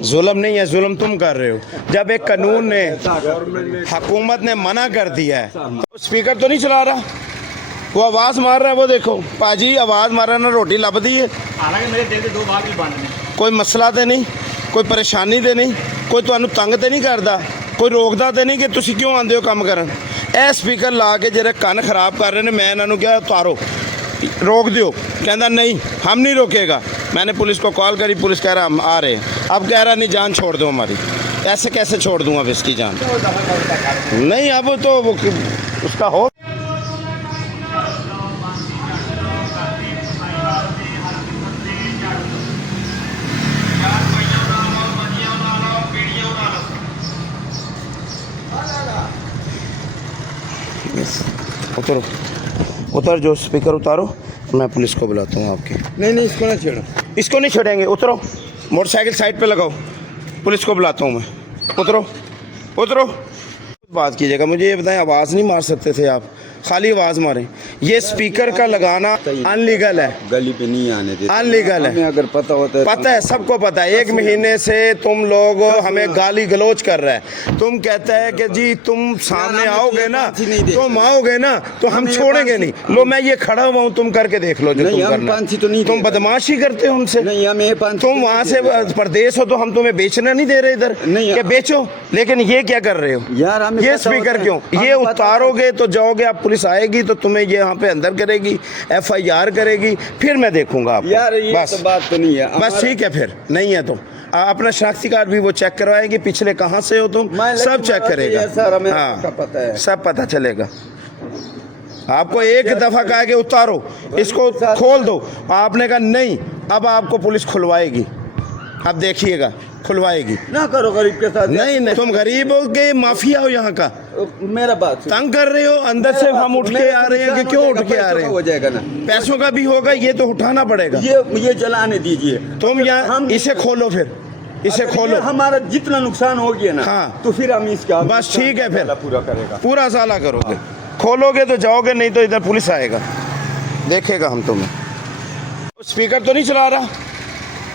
जुल्म नहीं है, जुल्म तुम कर रहे हो। जब एक कानून ने, हुकूमत ने मना कर दिया है तो स्पीकर तो नहीं चला रहा, वो आवाज़ मार रहा है। वो देखो पाजी आवाज़ मार रहा है ना, रोटी लब दी है। हालांकि मेरे दिल के दो भाग भी बंद ने। कोई मसला तो नहीं, कोई परेशानी तो नहीं, कोई तुहानू तंग तो नहीं करता, कोई रोकता तो नहीं कि तुसी क्यों आंदे हो काम करन। ए स्पीकर ला के जेरे कान खराब कर रहे हैं, मैं इन्होंने क्या उतारो, रोक दो। कहता नहीं हम नहीं रोकेगा। मैंने पुलिस को कॉल करी, पुलिस कह रहा हम आ रहे हैं। अब कह रहा नहीं जान छोड़ दो हमारी। ऐसे कैसे छोड़ दूँ अब इसकी जान? नहीं अब तो वो उसका हो। उतरो उतर, जो स्पीकर उतारो, मैं पुलिस को बुलाता हूँ आपके। नहीं इसको ना छेड़ो, इसको नहीं छेड़ेंगे। उतरो, मोटरसाइकिल साइड पे लगाओ, पुलिस को बुलाता हूँ मैं। उतरो उतरो। बात कीजिएगा, मुझे ये बताएं, आवाज़ नहीं मार सकते थे आप? खाली आवाज़ मारें। ये स्पीकर का लगाना अनलीगल है, गली पे नहीं आने देते, अनलीगल है। अगर पता होता है, पता है, सबको पता है। 1 महीने से तुम लोग हमें गाली गलोच कर रहा है। तुम कहते हैं कि जी तुम सामने आओगे ना, तुम आओगे ना तो हम छोड़ेंगे नहीं। लो मैं ये खड़ा हुआ हूँ, तुम करके देख लो जो तुम करना। तुम बदमाशी करते हो हमसे। तुम वहाँ से परदेश हो तो हम तुम्हें बेचना नहीं दे रहे इधर कि बेचो, लेकिन ये क्या कर रहे हो यार? ये स्पीकर क्यों? ये उतारोगे तो जाओगे आप, पुलिस आएगी तो तुम्हें ये यहाँ पे अंदर करेगी, FIR करेगी, फिर मैं देखूंगा आपको। यार ये बस तो बात तो नहीं है। बस ठीक है, फिर नहीं है तो अपना शनाख्ती कार्ड भी वो चेक करवाएगी, पिछले कहाँ से हो तुम, सब चेक करेगा। हाँ पता है, सब पता चलेगा। आपको एक दफ़ा कहा कि उतारो, इसको खोल दो, आपने कहा नहीं, अब आपको पुलिस खुलवाएगी। अब देखिएगा, खुलवाएगी। ना करो गरीब के साथ। नहीं तुम गरीब हो के माफिया हो यहाँ का, मेरा बात तंग कर रहे हो। अंदर से हम उठ के आ रहे हैं कि क्यों उठ के आ रहे हैं? हो जाएगा ना, पैसों का भी होगा, ये तो उठाना पड़ेगा। ये जलाने दीजिए तुम यहाँ इसे खोलो, फिर इसे खोलो। हमारा जितना नुकसान हो गया ना, हाँ तो फिर हम इसका बस ठीक है, फिर पूरा करेगा, पूरा साला करोगे। खोलोगे तो जाओगे, नहीं तो इधर पुलिस आएगा, देखेगा हम तुम्हें। स्पीकर तो नहीं चला रहा,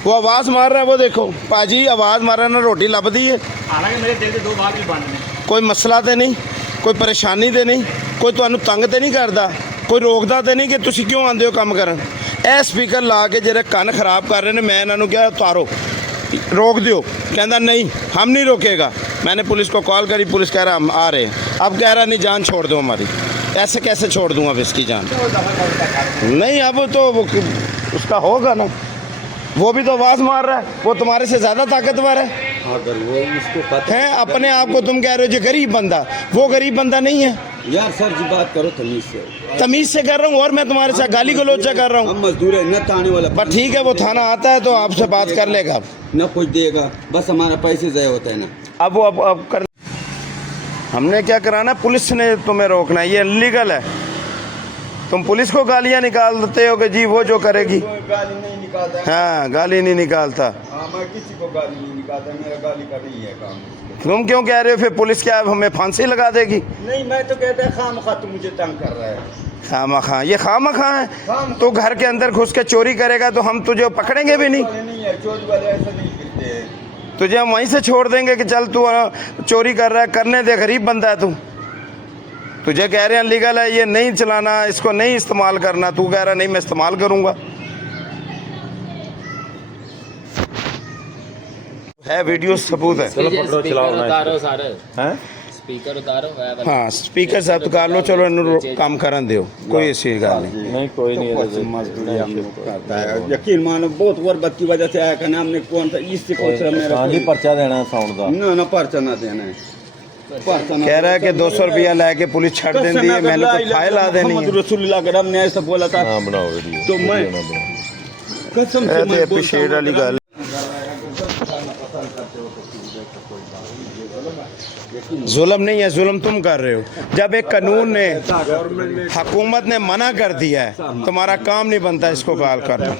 वो आवाज़ मार रहा है। वो देखो पाजी आवाज़ मार रहा है ना, रोटी लब दी है। हालांकि मेरे दिल के दो भाग भी बंद ने। कोई मसला तो नहीं, कोई परेशानी तो नहीं, कोई तुहानू तंग तो नहीं करता, कोई रोकता तो नहीं कि तुसी क्यों आंदे हो काम करन। ए स्पीकर ला के जेरे कान खराब कर रहे हैं, मैं इन्होंने क्या उतारो, रोक दो। कहता नहीं हम नहीं रोकेगा। मैंने पुलिस को कॉल करी, पुलिस कह रहा हम आ रहे हैं। अब कह रहा नहीं जान छोड़ दो हमारी। ऐसे कैसे छोड़ दूँ अब इसकी जान? नहीं अब तो वो उसका होगा ना, वो भी तो आवाज़ मार रहा है, वो तुम्हारे से ज़्यादा ताकतवर है। अगर वो उसको पता है अपने आप को तुम कह रहे हो जो गरीब बंदा, वो गरीब बंदा नहीं है। यार सर जी बात करो तमीज से। तमीज से कर रहा हूँ, और मैं तुम्हारे साथ गाली गलोचा कर रहा हूँ। हम मजदूर है, न थाने वाला। पर ठीक है, वो थाना आता है तो आपसे बात कर लेगा, न कुछ देगा, बस हमारा पैसे ज़ाया होता है ना। अब वो अब कर, हमने क्या कराना, पुलिस ने तुम्हें रोकना है, ये इलीगल है। तुम पुलिस को गालियाँ निकाल देते हो कि जी वो जो करेगी। गाली नहीं निकालता। हाँ गाली नहीं निकालता। मैं किसी को गाली नहीं निकालता, मेरा गाली का नहीं है काम। तुम क्यों कह रहे हो फिर पुलिस क्या हमें फांसी लगा देगी? नहीं मैं तो कहता है खामखा तू मुझे तंग कर रहा है। खामखा? ये खामखा है। तो घर के अंदर घुस के चोरी करेगा तो हम तुझे पकड़ेंगे भी नहीं। चोरी वाले ऐसा नहीं करते हैं। तुझे हम वहीं से छोड़ देंगे कि चल तू चोरी कर रहा है, करने दे, गरीब बंदा है तू। तुझे कह रहे हैं लीगल है, ये नहीं चलाना, इसको नहीं इस्तेमाल करना, तू कह रहा नहीं मैं इस्तेमाल करूँगा। है वीडियो सबूत है। चलो पकड़ो, चलाओ उतारो सारे हैं, स्पीकर उतारो। हाँ स्पीकर साहब उतार लो, चलो इन्होंने काम करन दो, कोई ऐसी गाल नहीं। कोई नहीं है। यकीन मानो बहुत गुर्बत की वजह से आया का नाम ने कौन था, इससे पूछ रहा मेरा पर्चा देना साउंड का। ना पर्चा ना देना है। कह रहा है कि 200 रुपया लेके पुलिस छड़ देती है, मैंने तो फाइल ला देनी है। रसूलुल्लाह का हमने ऐसा बोला था। बनाओ वीडियो तो मैं कसम से मैं बोलता शेर वाली गाल। जुल्म नहीं है, जुल्म तुम कर रहे हो। जब एक कानून ने, हुकूमत ने मना कर दिया है, तुम्हारा काम नहीं बनता इसको गाल करना।